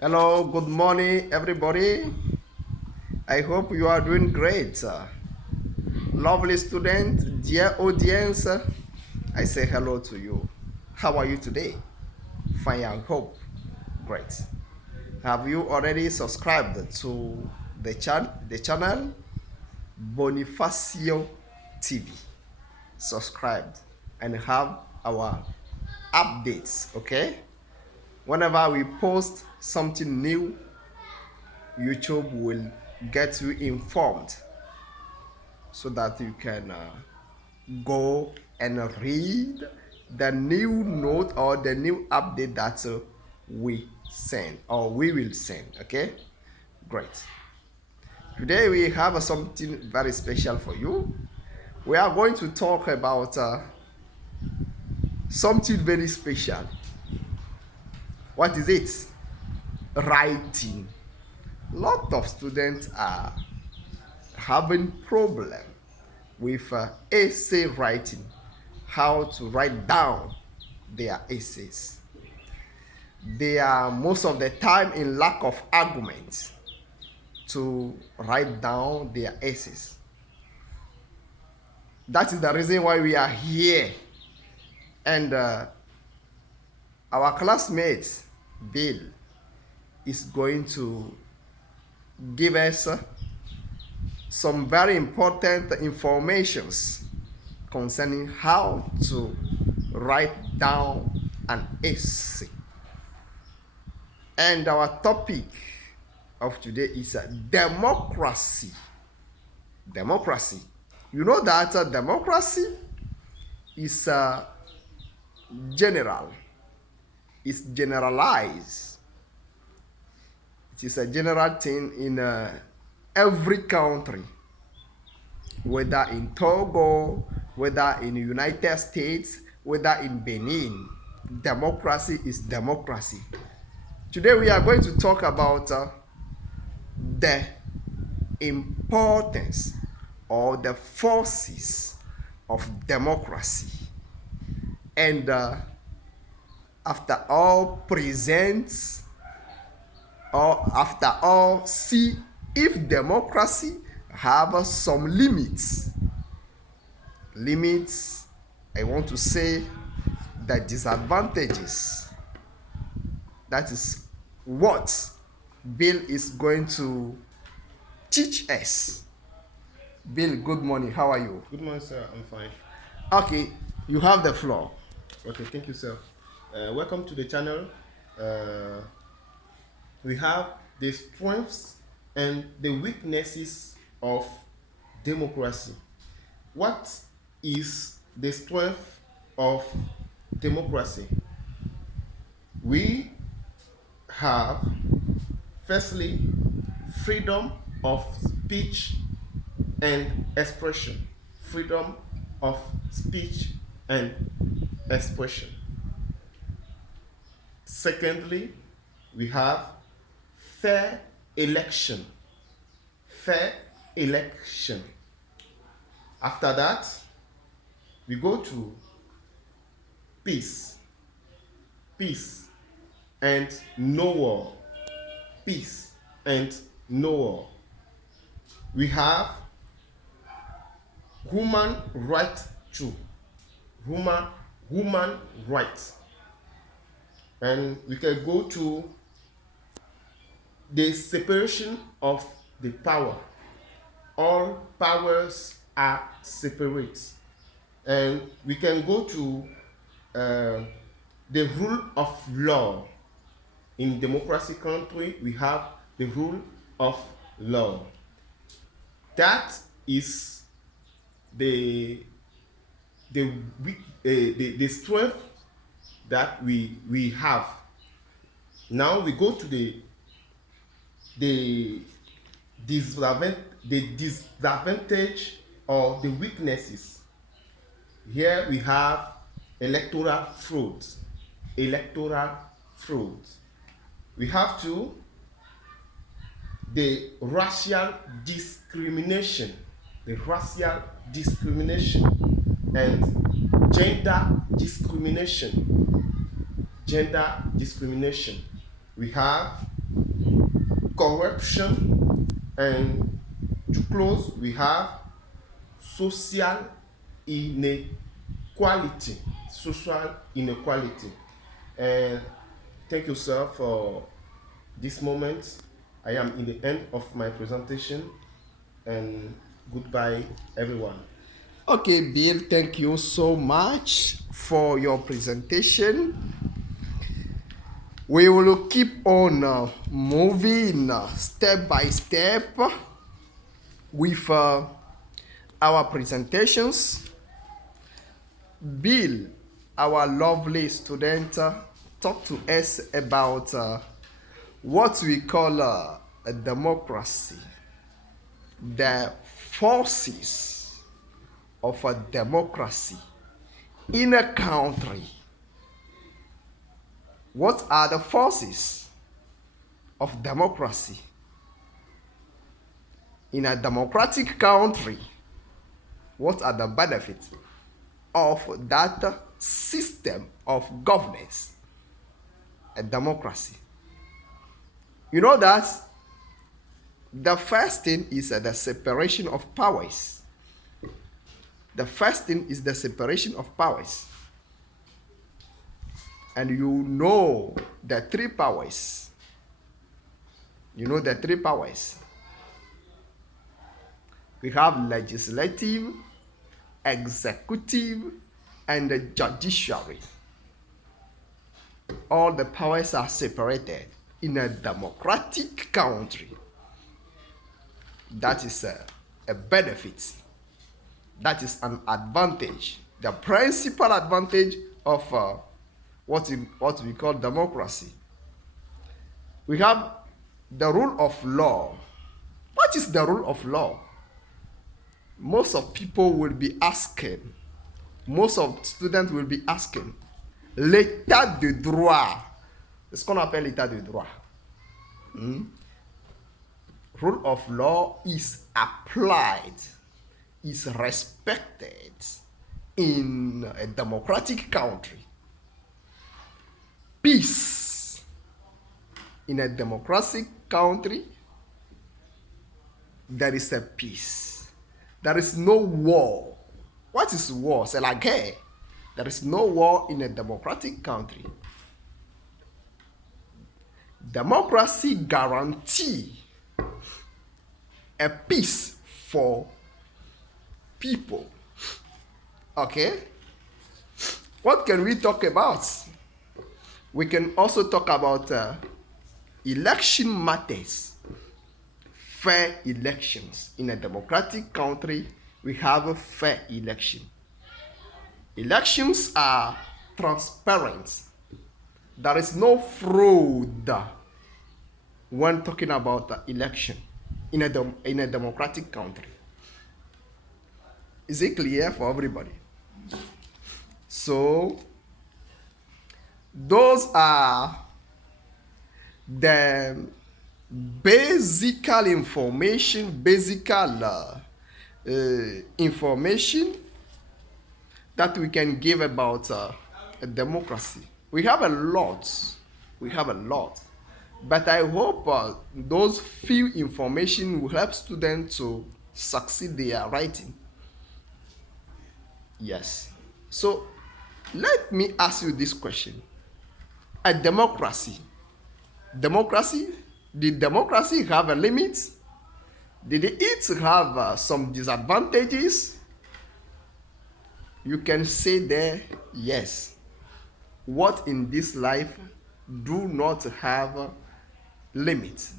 Hello, good morning, everybody. I hope you are doing great. Lovely student, dear audience, I say hello to you. How are you today? Fine, I hope. Great. Have you already subscribed to the channel Boniface TV? Subscribed and have our updates, okay? Whenever we post something new, YouTube will get you informed so that you can go and read the new note or the new update that we send or we will send. Okay, great. Today we have something very special for you. We are going to talk about something very special. What is it? Writing. Lot of students are having problem with essay writing, how to write down their essays. They are most of the time in lack of arguments to write down their essays. That is the reason why we are here. And our classmate, Bill, is going to give us some very important informations concerning how to write down an essay. And our topic of today is democracy. Democracy. You know that democracy is general. It's generalized. It is a general thing in every country, whether in Togo, whether in the United States, whether in Benin. Democracy is democracy. Today we are going to talk about the importance or the forces of democracy. And after all presents, or after all, see if democracy have some limits. Limits, I want to say the disadvantages. That is what Bill is going to teach us. Bill, good morning. How are you? Good morning, sir. I'm fine. Okay, you have the floor. Okay, thank you, sir. Welcome to the channel. We have the strengths and the weaknesses of democracy. What is the strength of democracy? We have, firstly, freedom of speech and expression. Freedom of speech and expression. Secondly, we have fair election. Fair election. After that, we go to peace. Peace and no war. Peace and no war. We have human right too. Human rights. And we can go to the separation of the power. All powers are separate. And we can go to the rule of law. In democracy country, we have the rule of law. That is the strength that we have. Now we go to the disadvantage or the weaknesses. Here we have electoral fraud. Electoral fraud. We have the racial discrimination. The racial discrimination and gender discrimination. Gender discrimination. We have corruption, and to close, we have social inequality. Social inequality. And thank you, sir, for this moment. I am in the end of my presentation, and goodbye, everyone. Okay, Bill, thank you so much for your presentation. We will keep on moving step by step with our presentations. Bill, our lovely student, talk to us about what we call a democracy, the forces of a democracy in a country. What are the forces of democracy in a democratic country? What are the benefits of that system of governance, a democracy? You know that the first thing is the separation of powers. The first thing is the separation of powers. And you know the three powers. You know the three powers. We have legislative, executive, and the judiciary. All the powers are separated in a democratic country. That is a benefit. That is an advantage. The principal advantage of what we call democracy. We have the rule of law. What is the rule of law? Most of people will be asking, most of students will be asking, l'état de droit. C'est ce qu'on appelle l'état de droit. Rule of law is applied, is respected in a democratic country. Peace in a democratic country, there is a peace. There is no war. What is war? C'est la guerre. There is no war in a democratic country. Democracy guarantees a peace for people. Okay? What can we talk about? We can also talk about election matters. Fair elections. In a democratic country, we have a fair election. Elections are transparent. There is no fraud when talking about election in a democratic country. Is it clear for everybody? So, those are the basic information that we can give about a democracy. We have a lot. But I hope those few information will help students to succeed their writing. Yes. So let me ask you this question. A democracy. Did democracy have a limit? Did it have some disadvantages? You can say there, yes. What in this life do not have limits?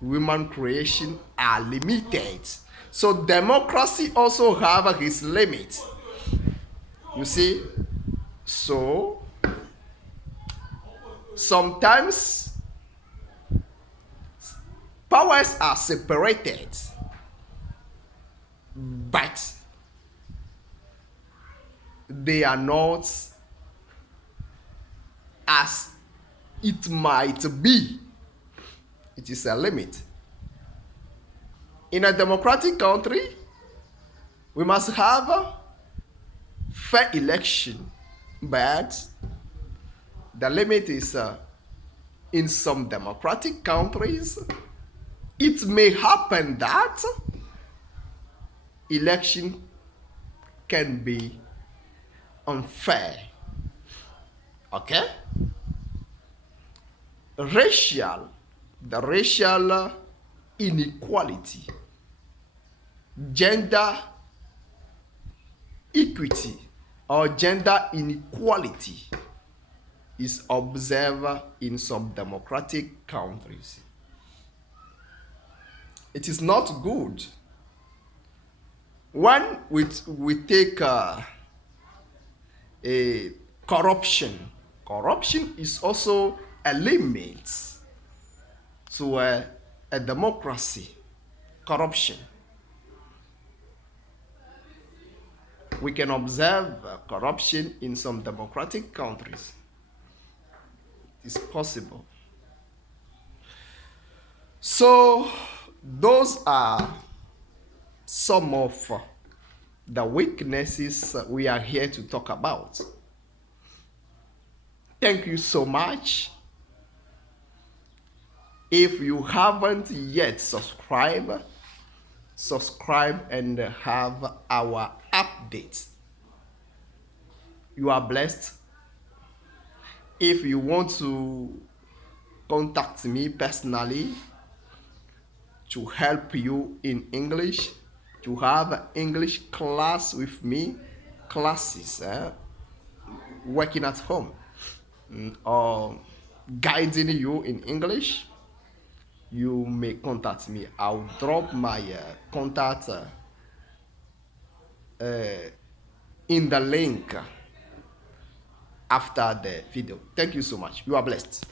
Human creation are limited. So democracy also have its limit. You see? So sometimes powers are separated, but they are not as it might be. It is a limit. In a democratic country, we must have a fair election, but the limit is in some democratic countries, it may happen that election can be unfair. Okay? The racial inequality, gender equity, or gender inequality is observed in some democratic countries. It is not good when we take a corruption. Corruption is also a limit to a democracy. Corruption. We can observe corruption in some democratic countries. It is possible. So, those are some of the weaknesses we are here to talk about. Thank you so much. If you haven't yet subscribed, subscribe and have our updates. You are blessed. If you want to contact me personally to help you in English, to have English class with me, classes, working at home, or guiding you in English, you may contact me. I'll drop my contact in the link after the video. Thank you so much. You are blessed.